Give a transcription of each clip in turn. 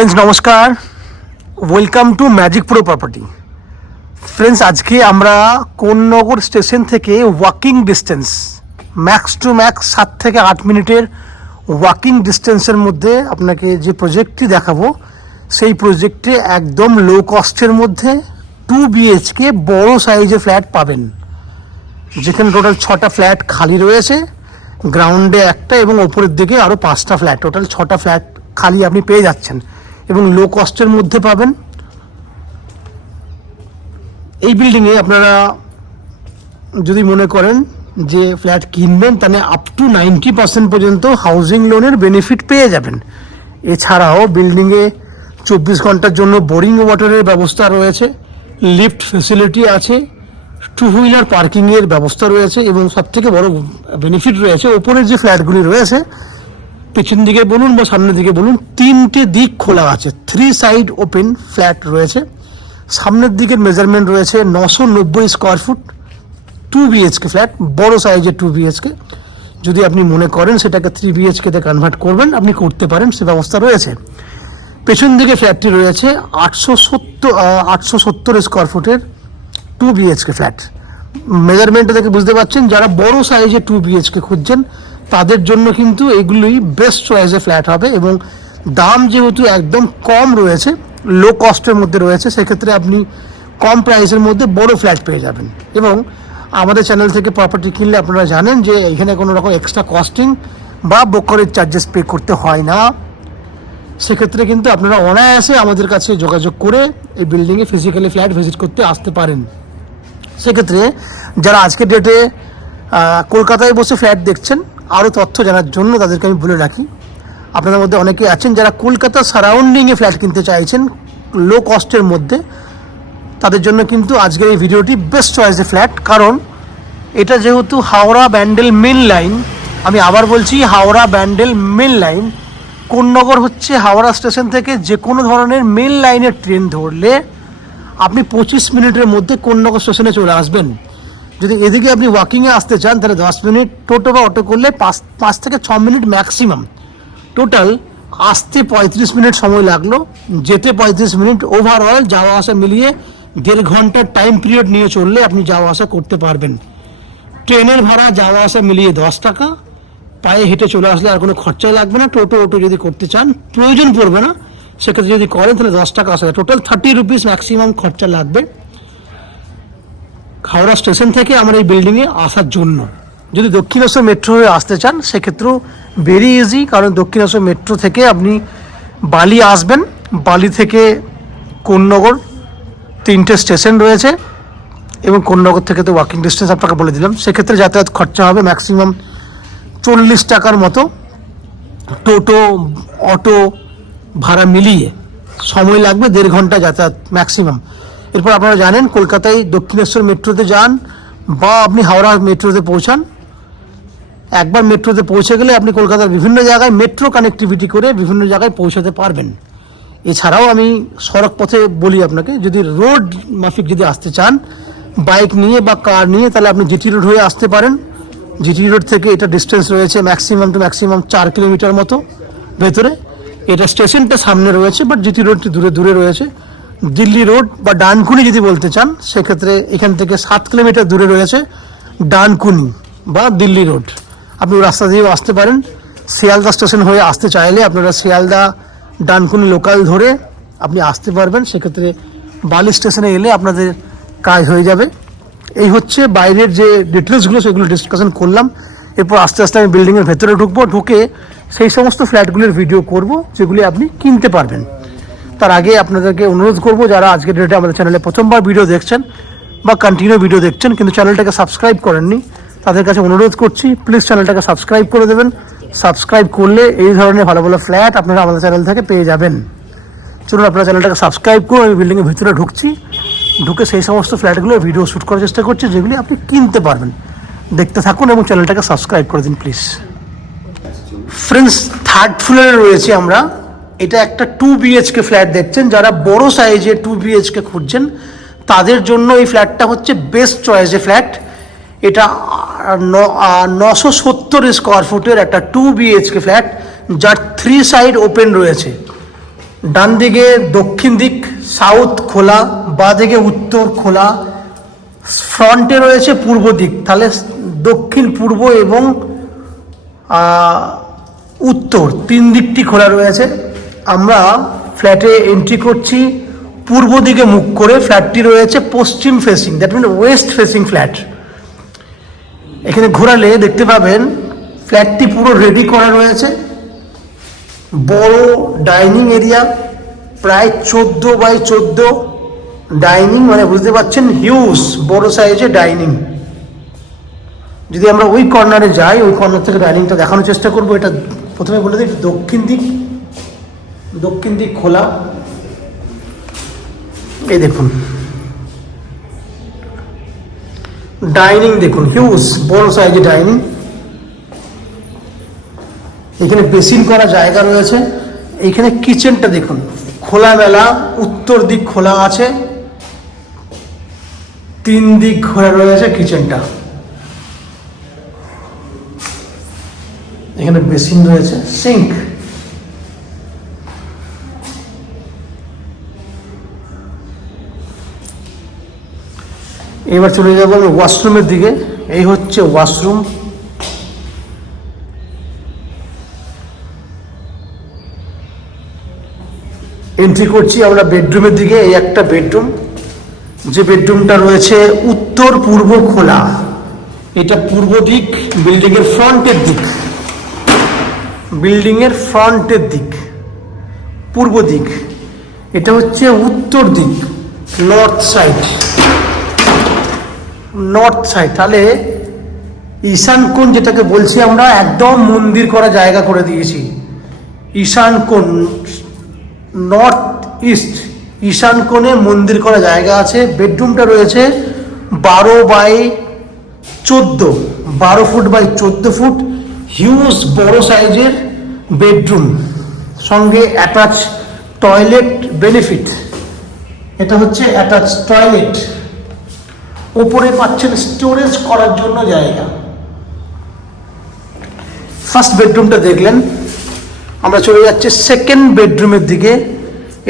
Friends नमस्कार, welcome to magic pro property. Friends आज के আমরা কোন্নগর স্টেশন থেকে walking distance max to max 7 থেকে 8 মিনিটের ওয়াকিং ডিস্টেন্সের মধ্যে আপনাকে যে প্রজেক্টটি দেখাবো সেই প্রজেক্টে একদম লো কস্টের মধ্যে 2 বিএইচকে বড় সাইজের ফ্ল্যাট পাবেন, যেখানে টোটাল 6টা ফ্ল্যাট খালি রয়েছে, গ্রাউন্ডে একটা এবং ওপরের দিকে আরও 5টা ফ্ল্যাট, টোটাল 6টা ফ্ল্যাট খালি আপনি পেয়ে যাচ্ছেন এবং লো কস্টের মধ্যে পাবেন। এই বিল্ডিংয়ে আপনারা যদি মনে করেন যে ফ্ল্যাট কিনবেন তাহলে আপ টু 90% পর্যন্ত হাউজিং লোনের বেনিফিট পেয়ে যাবেন। এছাড়াও বিল্ডিংয়ে 24 ঘন্টার জন্য বোরিং ওয়াটারের ব্যবস্থা রয়েছে, লিফট ফেসিলিটি আছে, 2 হুইলার পার্কিংয়ের ব্যবস্থা রয়েছে এবং সবথেকে বড় বেনিফিট রয়েছে ওপরের যে ফ্ল্যাটগুলি রয়েছে পিছন দিকে বলুন বা সামনের দিকে বলুন 3টে দিক খোলা আছে, 3 সাইড ওপেন ফ্ল্যাট রয়েছে। সামনের দিকের মেজারমেন্ট রয়েছে 990 স্কোয়ার ফুট, 2 বিএইচকে ফ্ল্যাট, বড় সাইজের 2 বিএইচকে। যদি আপনি মনে করেন সেটাকে 3 বিএইচকেতে কনভার্ট করবেন আপনি করতে পারেন, সে ব্যবস্থা রয়েছে। পেছন দিকে ফ্ল্যাটটি রয়েছে 870 স্কোয়ার ফুটের 2 বিএইচকে ফ্ল্যাট। মেজারমেন্টটা দেখে বুঝতে পারছেন যারা বড় সাইজের 2 বিএইচকে খুঁজছেন তাদের জন্য কিন্তু এগুলোই বেস্ট চয়েসের ফ্ল্যাট হবে এবং দাম যেহেতু একদম কম রয়েছে, লো কস্টের মধ্যে রয়েছে, সেক্ষেত্রে আপনি কম প্রাইসের মধ্যে বড় ফ্ল্যাট পেয়ে যাবেন। এবং আমাদের চ্যানেল থেকে প্রপার্টি কিনলে আপনারা জানেন যে এখানে কোনো রকম এক্সট্রা কস্টিং বা ব্রোকারেজ চার্জেস পে করতে হয় না। সেক্ষেত্রে কিন্তু আপনারা অনায়াসে আমাদের কাছে যোগাযোগ করে এই বিল্ডিংয়ে ফিজিক্যালি ফ্ল্যাট ভিজিট করতে আসতে পারেন। সেক্ষেত্রে যারা আজকের ডেটে কলকাতায় বসে ফ্ল্যাট দেখছেন, আরও তথ্য জানার জন্য তাদেরকে আমি বলে রাখি, আপনাদের মধ্যে অনেকেই আছেন যারা কলকাতা সারাউন্ডিংয়ে ফ্ল্যাট কিনতে চাইছেন লো কস্টের মধ্যে, তাদের জন্য কিন্তু আজকের এই ভিডিওটি বেস্ট চয়েসের ফ্ল্যাট। কারণ এটা যেহেতু হাওড়া ব্যান্ডেল মেন লাইন, আমি আবার বলছি হাওড়া ব্যান্ডেল মেন লাইন, কোন্নগর হচ্ছে হাওড়া স্টেশন থেকে যে কোনো ধরনের মেন লাইনের ট্রেন ধরলে আপনি 25 মিনিটের মধ্যে কোন্নগর স্টেশনে চলে আসবেন। যদি এদিকে আপনি ওয়াকিংয়ে আসতে চান তাহলে 10 মিনিট, টোটো বা অটো করলে 5 থেকে 6 মিনিট ম্যাক্সিমাম, টোটাল আসতে 35 মিনিট সময় লাগলো, যেতে 35 মিনিট, ওভারঅল যাওয়া আসা মিলিয়ে 1.5 ঘন্টার টাইম পিরিয়ড নিয়ে চললে আপনি যাওয়া আসা করতে পারবেন। ট্রেনের ভাড়া যাওয়া আসা মিলিয়ে 10 টাকা, পায়ে হেঁটে চলে আসলে আর কোনো খরচাই লাগবে না। টোটো যদি করতে চান প্রয়োজন পড়বে না, সেক্ষেত্রে যদি করেন তাহলে 10 টাকা আসবে, টোটাল 30 রুপিস ম্যাক্সিমাম খরচা লাগবে হাওড়া স্টেশন থেকে আমার এই বিল্ডিংয়ে আসার জন্য। যদি দক্ষিণেশ্বর মেট্রো হয়ে আসতে চান সেক্ষেত্রেও ভেরি ইজি, কারণ দক্ষিণেশ্বর মেট্রো থেকে আপনি বালি আসবেন, বালি থেকে কোন্নগর 3টে স্টেশন রয়েছে এবং কোন্নগর থেকে তো ওয়াকিং ডিস্টেন্স আপনাকে বলে দিলাম। সেক্ষেত্রে যাতায়াত খরচা হবে ম্যাক্সিমাম 40 টাকার মতো, টোটো অটো ভাড়া মিলিয়ে সময় লাগবে 1.5 ঘন্টা যাতায়াত ম্যাক্সিমাম। এরপর আপনারা জানেন কলকাতায় দক্ষিণেশ্বর মেট্রোতে যান বা আপনি হাওড়া মেট্রোতে পৌঁছান, একবার মেট্রোতে পৌঁছে গেলে আপনি কলকাতার বিভিন্ন জায়গায় মেট্রো কানেক্টিভিটি করে বিভিন্ন জায়গায় পৌঁছাতে পারবেন। এছাড়াও আমি সড়ক পথে বলি আপনাকে, যদি রোড মাফিক যদি আসতে চান বাইক নিয়ে বা কার নিয়ে তাহলে আপনি জিটি রোড হয়ে আসতে পারেন। জিটি রোড থেকে এটা ডিস্টেন্স রয়েছে ম্যাক্সিমাম 4 কিলোমিটার মতো ভেতরে, এটা স্টেশনটা সামনে রয়েছে বাট জিটি রোডটি দূরে রয়েছে। দিল্লি রোড বা ডানকুনি যদি বলতে চান সেক্ষেত্রে এখান থেকে 7 কিলোমিটার দূরে রয়েছে ডানকুনি বা দিল্লি রোড, আপনি রাস্তা দিয়েও আসতে পারেন। শিয়ালদা স্টেশন হয়ে আসতে চাইলে আপনারা শিয়ালদা ডানকুনি লোকাল ধরে আপনি আসতে পারবেন, সেক্ষেত্রে বালি স্টেশনে এলে আপনাদের কাজ হয়ে যাবে। এই হচ্ছে বাইরের যে ডিটেলসগুলো সেগুলো ডিসকাশন করলাম। এরপর আস্তে আস্তে আমি বিল্ডিংয়ের ভেতরে ঢুকে সেই সমস্ত ফ্ল্যাটগুলির ভিডিও করব যেগুলি আপনি কিনতে পারবেন। তার আগে আপনাদেরকে অনুরোধ করব যারা আজকের ডেটে আমাদের চ্যানেলে প্রথমবার ভিডিও দেখছেন বা কন্টিনিউ ভিডিও দেখছেন কিন্তু চ্যানেলটাকে সাবস্ক্রাইব করেননি, তাদের কাছে অনুরোধ করছি প্লিজ চ্যানেলটাকে সাবস্ক্রাইব করে দেবেন। সাবস্ক্রাইব করলে এই ধরনের ভালো ভালো ফ্ল্যাট আপনারা আমাদের চ্যানেল থেকে পেয়ে যাবেন। চলুন আপনারা চ্যানেলটাকে সাবস্ক্রাইব করুন। আমি বিল্ডিংয়ের ভিতরে ঢুকে সেই সমস্ত ফ্ল্যাটগুলোর ভিডিও শ্যুট করার চেষ্টা করছি যেগুলি আপনি কিনতে পারবেন। দেখতে থাকুন এবং চ্যানেলটাকে সাবস্ক্রাইব করে দিন প্লিজ। ফ্রেন্ডস 3rd ফ্লোরে রয়েছে আমরা, এটা একটা 2 বিএইচকে ফ্ল্যাট দেখছেন, যারা বড় সাইজে 2 বিএইচকে খুঁজছেন তাদের জন্য এই ফ্ল্যাটটা হচ্ছে বেস্ট চয়েসের ফ্ল্যাট। এটা 970 স্কোয়ার ফুটের একটা 2 বিএইচকে ফ্ল্যাট যার 3 সাইড ওপেন রয়েছে। ডান দিকে দক্ষিণ দিক সাউথ খোলা, বাঁ দিকে উত্তর খোলা, ফ্রন্টে রয়েছে পূর্ব দিক। তাহলে দক্ষিণ, পূর্ব এবং উত্তর 3 দিকটি খোলা রয়েছে। আমরা ফ্ল্যাটে এন্ট্রি করছি পূর্ব দিকে মুখ করে। ফ্ল্যাটটি রয়েছে পশ্চিম facing, that mean west facing flat. এখানে ঘোরালে দেখতে পাবেন ফ্ল্যাটটি পুরো রেডি করা রয়েছে। বড় ডাইনিং এরিয়া, প্রায় 14x14 ডাইনিং, মানে বুঝতে পারছেন হিউজ বড় সাইজের ডাইনিং। যদি আমরা ওই কর্নারে যাই, ওই কর্নার থেকে ডাইনিংটা দেখানোর চেষ্টা করবো। এটা প্রথমে বলে দিই দক্ষিণ দিক খোলা। এই দেখুন ডাইনিং, দেখুন হিউজ বড় সাইজের ডাইনিং। এখানে বেসিন করা জায়গা রয়েছে। এইখানে কিচেনটা দেখুন খোলামেলা, উত্তর দিক খোলা আছে, 3 দিক ঘোরা রয়েছে কিচেনটা। এখানে বেসিন রয়েছে, সিঙ্ক। এবার চলে যাবো আমি ওয়াশরুমের দিকে। এই হচ্ছে ওয়াশরুম। এন্ট্রি করছি আমরা বেডরুমের দিকে। এই একটা বেডরুম, যে বেডরুমটা রয়েছে উত্তর পূর্ব খোলা। এটা পূর্ব দিক, বিল্ডিংয়ের ফ্রন্টের দিক, পূর্ব দিক। এটা হচ্ছে উত্তর দিক, নর্থ সাইড। তাহলে ঈশান কোণ যেটাকে বলছি আমরা, একদম মন্দির করা জায়গা করে দিয়েছি। ঈশান কোণ, নর্থ ইস্ট ঈশান কোণে মন্দির করা জায়গা আছে। বেডরুমটা রয়েছে 12 ফুট বাই 14 ফুট, হিউজ বড় সাইজের বেডরুম, সঙ্গে অ্যাটাচ টয়লেট বেনিফিট। এটা হচ্ছে অ্যাটাচ টয়লেট। ওপরে পাচ্ছেন স্টোরেজ করার জন্য জায়গা। ফার্স্ট বেডরুমটা দেখলেন। আমরা চলে যাচ্ছি সেকেন্ড বেডরুমের দিকে।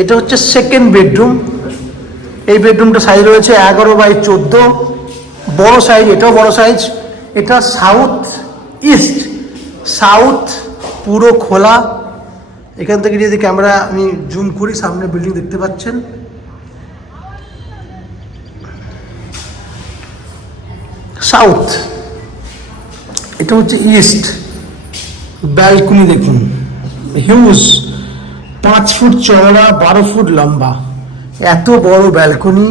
এটা হচ্ছে সেকেন্ড বেডরুম। এই বেডরুমটা সাইজ রয়েছে 11x14, বড় সাইজ, এটাও বড় সাইজ। এটা সাউথ পুরো খোলা। এখান থেকে যদি ক্যামেরা আমি জুম করি, সামনে বিল্ডিং দেখতে পাচ্ছেন। সাউথ, এটা হচ্ছে ইস্ট। ব্যালকনি দেখুন হিউজ, 5 ফুট চওড়া, 12 ফুট লম্বা, এত বড় ব্যালকনি।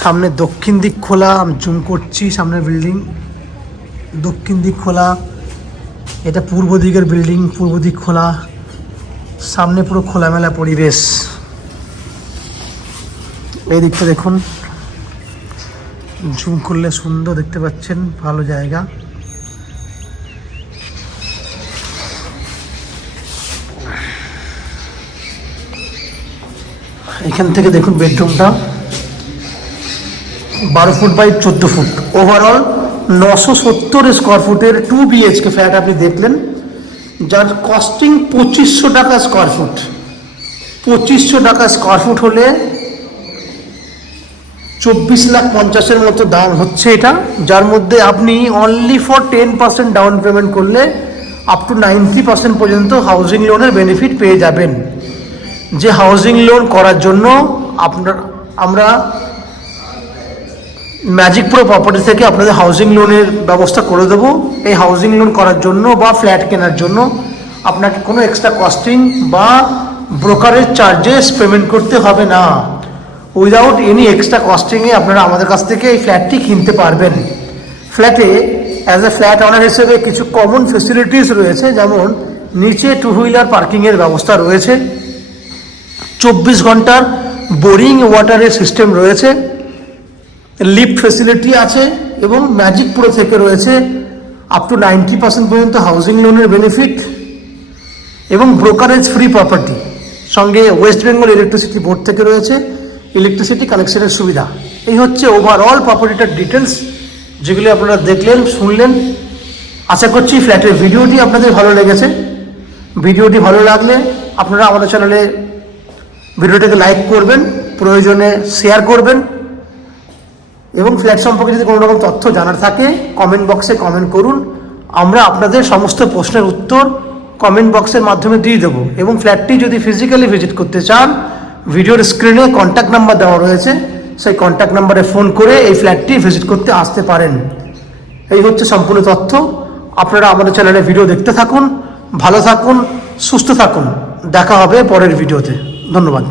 সামনে দক্ষিণ দিক খোলা, আমি জুম করছি, সামনের বিল্ডিং দক্ষিণ দিক খোলা। এটা পূর্ব দিকের বিল্ডিং, পূর্ব দিক খোলা। সামনে পুরো খোলামেলা পরিবেশ। এই দিকটা দেখুন, জুম করলে সুন্দর দেখতে পাচ্ছেন, ভালো জায়গা। এখান থেকে দেখুন বেডরুমটা 12 foot by 14 foot, overall 970 square ফুটের 2 BHK ফ্ল্যাট আপনি দেখলেন, যার কস্টিং 2500 টাকা স্কোয়ার ফুট। 2500 টাকা স্কোয়ার ফুট হলে 24,50,000 মতো দাম হচ্ছে এটা, যার মধ্যে আপনি অনলি ফর 10% ডাউন পেমেন্ট করলে আপ টু 90% পর্যন্ত হাউজিং লোনের বেনিফিট পেয়ে যাবেন। যে হাউজিং লোন করার জন্য আমরা ম্যাজিক প্রো প্রপার্টি থেকে আপনাদের হাউজিং লোনের ব্যবস্থা করে দেবো। এই হাউজিং লোন করার জন্য বা ফ্ল্যাট কেনার জন্য আপনাকে কোনো এক্সট্রা কস্টিং বা ব্রোকারেজ চার্জেস পেমেন্ট করতে হবে না। উইদাউট এনি এক্সট্রা কস্টিংয়ে আপনারা আমাদের কাছ থেকে এই ফ্ল্যাটটি কিনতে পারবেন। ফ্ল্যাটে অ্যাজ এ ফ্ল্যাট ওনার হিসেবে কিছু কমন ফেসিলিটিস রয়েছে, যেমন নিচে 2 হুইলার পার্কিংয়ের ব্যবস্থা রয়েছে, 24 ঘন্টার বোরিং ওয়াটারের সিস্টেম রয়েছে, লিফট ফেসিলিটি আছে, এবং ম্যাজিক প্রো থেকে রয়েছে আপ টু 90% পর্যন্ত হাউজিং লোনের বেনিফিট এবং ব্রোকারেজ ফ্রি প্রপার্টি। সঙ্গে ওয়েস্ট বেঙ্গল ইলেকট্রিসিটি বোর্ড থেকে রয়েছে ইলেকট্রিসিটি কানেকশনের সুবিধা। এই হচ্ছে ওভারঅল প্রপার্টিটার ডিটেলস, যেগুলি আপনারা দেখলেন, শুনলেন। আশা করছি ফ্ল্যাটের ভিডিওটি আপনাদের ভালো লেগেছে। ভিডিওটি ভালো লাগলে আপনারা আমাদের চ্যানেলে ভিডিওটাকে লাইক করবেন, প্রয়োজনে শেয়ার করবেন এবং ফ্ল্যাট সম্পর্কে যদি কোনো রকম তথ্য জানার থাকে কমেন্ট বক্সে কমেন্ট করুন। আমরা আপনাদের সমস্ত প্রশ্নের উত্তর কমেন্ট বক্সের মাধ্যমে দিয়ে দেবো। এবং ফ্ল্যাটটি যদি ফিজিক্যালি ভিজিট করতে চান, ভিডিওর স্ক্রিনে কন্ট্যাক্ট নাম্বার দেওয়া রয়েছে, সেই কন্ট্যাক্ট নাম্বারে ফোন করে এই ফ্ল্যাটটি ভিজিট করতে আসতে পারেন। এই হচ্ছে সম্পূর্ণ তথ্য। আপনারা আমাদের চ্যানেলে ভিডিও দেখতে থাকুন, ভালো থাকুন, সুস্থ থাকুন। দেখা হবে পরের ভিডিওতে। ধন্যবাদ।